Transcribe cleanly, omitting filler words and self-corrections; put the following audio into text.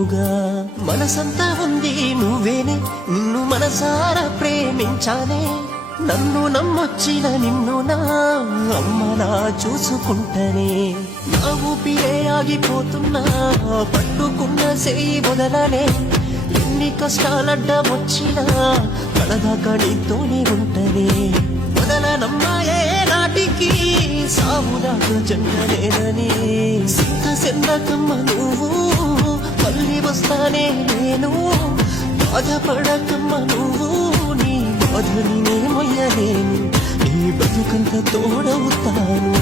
మనసంతా ఉంది నువ్వేనే, నిన్ను మనసారా ప్రేమించానే. నన్ను నమ్మొచ్చిన నిన్ను నా అమ్మలా చూసుకుంటనే. నా ఊపిరే ఆగిపోతున్నా, పట్టుకున్న సేయి వదలనే. ఎన్ని కష్టాలడ్డమొచ్చినా కడదాకా నీతోనే ఉంటనే. వదలనమ్మాయే నాటికి సావుదాకా జంటలేనని. సింత సెందకమ్మ నువ్వు, మళ్ళీ వస్తానే నేను. బాధపడకమ్మ నువ్వు, నీ బాధని నే మొయ్యలేను. నీ బతుకంత తోడవుతాను.